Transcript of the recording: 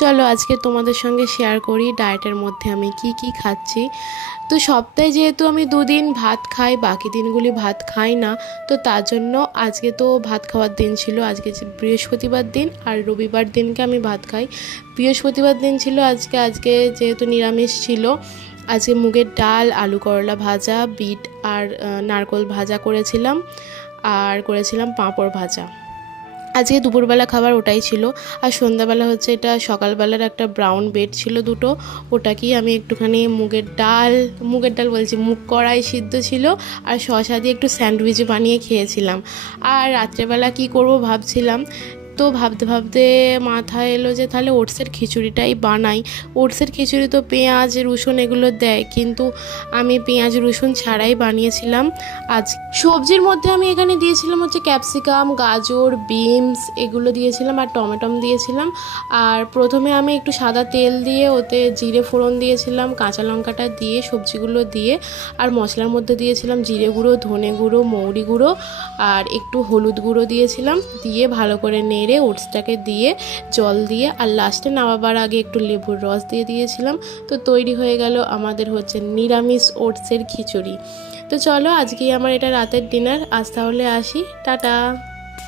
চলো আজকে তোমাদের সঙ্গে শেয়ার করি ডায়েটের মধ্যে আমি কি কি খাচ্ছি। তো সপ্তাহে যেহেতু আমি দুদিন ভাত খাই, বাকি দিনগুলি ভাত খাই না। তো তার জন্য আজকে তো ভাত খাওয়ার দিন ছিল, আজকে বৃহস্পতিবার দিন আর রবিবার দিনকে আমি ভাত খাই। বৃহস্পতিবার দিন ছিল আজকে যেহেতু নিরামিষ ছিল। আজকে মুগের ডাল, আলু করলা ভাজা, বিট আর নারকোল ভাজা করেছিলাম, আর করেছিলাম পাঁপড় ভাজা। আজকে দুপুরবেলা খাবার ওটাই ছিল। আর সন্ধ্যাবেলা হচ্ছে এটা সকালবেলার একটা ব্রাউন ব্রেড ছিল দুটো, ওটাকেই আমি একটুখানি মুগের ডাল বলছি, মুগ কড়াই সিদ্ধ ছিল আর শসা দিয়ে একটু স্যান্ডউইচ বানিয়ে খেয়েছিলাম। আর রাত্রেবেলা কি করব ভাবছিলাম, তো ভাবতে ভাবতে মাথায় এলো যে তাহলে ওটসের খিচুড়িটাই বানাই। ওটসের খিচুড়ি তো পেঁয়াজ রসুন এগুলো দেয়, কিন্তু আমি পেঁয়াজ রসুন ছাড়াই বানিয়েছিলাম। আজ সবজির মধ্যে আমি এখানে দিয়েছিলাম হচ্ছে ক্যাপসিকাম, গাজর, বিনস এগুলো দিয়েছিলাম আর টমেটো দিয়েছিলাম। আর প্রথমে আমি একটু সাদা তেল দিয়ে ওতে জিরে ফোড়ন দিয়েছিলাম, কাঁচা লঙ্কাটা দিয়ে সবজিগুলো দিয়ে, আর মশলার মধ্যে দিয়েছিলাম জিরে গুঁড়ো, ধনে গুঁড়ো, মৌরি গুঁড়ো আর একটু হলুদ গুঁড়ো দিয়েছিলাম। দিয়ে ভালো করে নেড়ে ওটসটাকে দিয়ে জল দিয়ে আর লাস্টে নামাবার আগে একটু লেবুর রস দিয়ে দিয়েছিলাম। তো তৈরি হয়ে গেল আমাদের হচ্ছে নিরামিষ ওটসের খিচুড়ি। তো চলো আজকেই আমার এটা রাতের ডিনার, আজ তাহলে আসি, টাটা।